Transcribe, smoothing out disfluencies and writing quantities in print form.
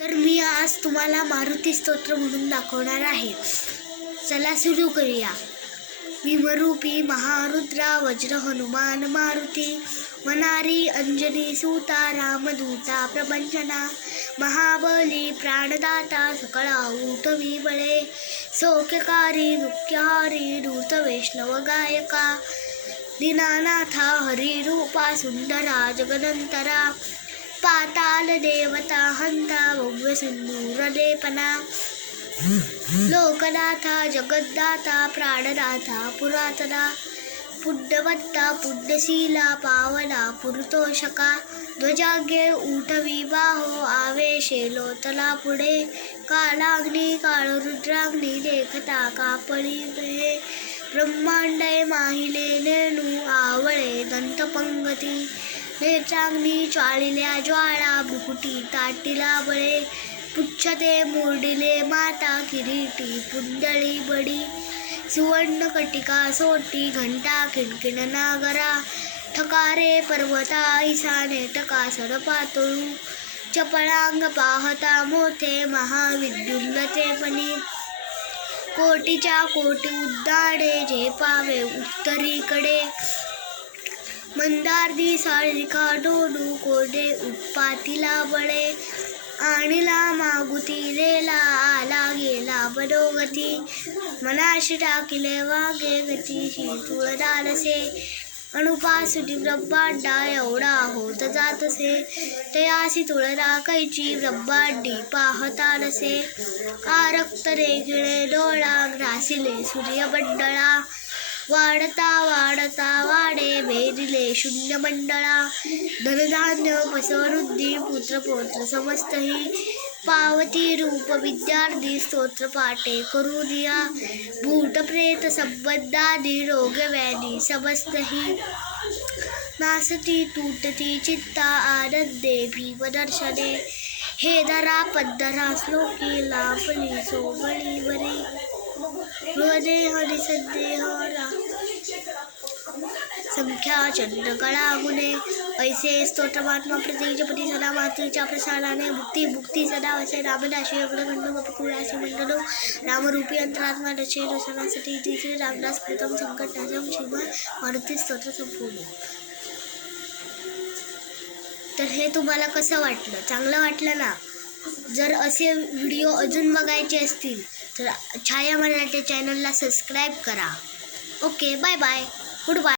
तर मी आज तुम्हाला मारुती स्तोत्र म्हणून दाखवणार आहे. चला सुरू करूया. भीमरूपी महारुद्रा वज्र हनुमान मारुती, वनारी अंजनी सूता रामदूता प्रपंचना, महाबली प्राणदाता सकळा उठवी बळे, सौख्यकारी नृत्यहारी धूर्त वैष्णव गायका, दीनानाथा हरिरूपा सुंदरा जगदंतरा, पाताल देवता हंता भव्य सिंदूर लेपना, लोकनाथा जगद्दाता प्राणनाथा पुरातना, पुण्यवत्ता पुण्यशीला पावना पुरुतोषका, ध्वजाग्ये उठवी बाहो आवेशे लोतला पुढे, कालाग्नी काळरुद्राग्नी देखता कापळी हे, ब्रह्मांडे माहिले नेणू आवळे दंतपंगती, नेत्राग्नी ज्वालिल्या ज्वाळा भ्रुकुटी ताटिला बळे, पुच्छते मोडिले माता किरीटी पुंडळी बडी, सुवर्ण कटिका सोटी घंटा किणकिण नागरा, ठकारे पर्वता ईशाने टका सरपातळू, चपळांग पाहता मोठे महाविद्युल्लते पणी, कोटीच्या कोटी उद्दाडे झेपावे उत्तरीकडे, मंदारदी साळिका डोडू कोडे उत्पातीला बळे, आणिला मागुतीलेला आला गेला बडोगती, मनाशी टाकिले वागे गतीशी तुळदालसे, अनुपासुटी ब्रह्मांडा एवढा होत जातसे, तयासी तुळदा कैची ब्रह्मांडी पाहतानसे, आरक्त देखिळे डोळा ग्रासिले सूर्यमंडळा, वाढता वाढता वाढे भेदिले शून्य मंडळा, धनधान्य पसवृद्धी पुत्रपौत्र समस्तही, पावती रूप विद्यार्थी स्तोत्र पाठे करू दिया, भूत प्रेत संबंधादी रोग व्याधी समस्तही, नासती तुटती चित्ता आनंदे भीमदर्शने, हे धरा पद्धरा श्लोकी लाभली सोबळी वरी, हृदय हरिसंदेहरा संख्या चंद्रकळा गुणे, ऐसे स्तोत्रमात्मा प्रत्येक जपती सदा मातृच्या प्रसादाने, भुक्ती भुक्ती सदा असे रामदासी अग्रगंड मपकुळासी मंडलो, रामरूपी अंतरात्मा रचे रसनासाठी तिसरे रामदास प्रथम संकटनाशम श्रीमान मारुती स्तोत्र संपूर्ण. तर हे तुम्हाला कसं वाटलं? चांगलं वाटलं ना? जर असे व्हिडिओ अजून बघायचे असतील तर छाया मराठी चॅनलला सबस्क्राईब करा. Okay, bye bye, good bye.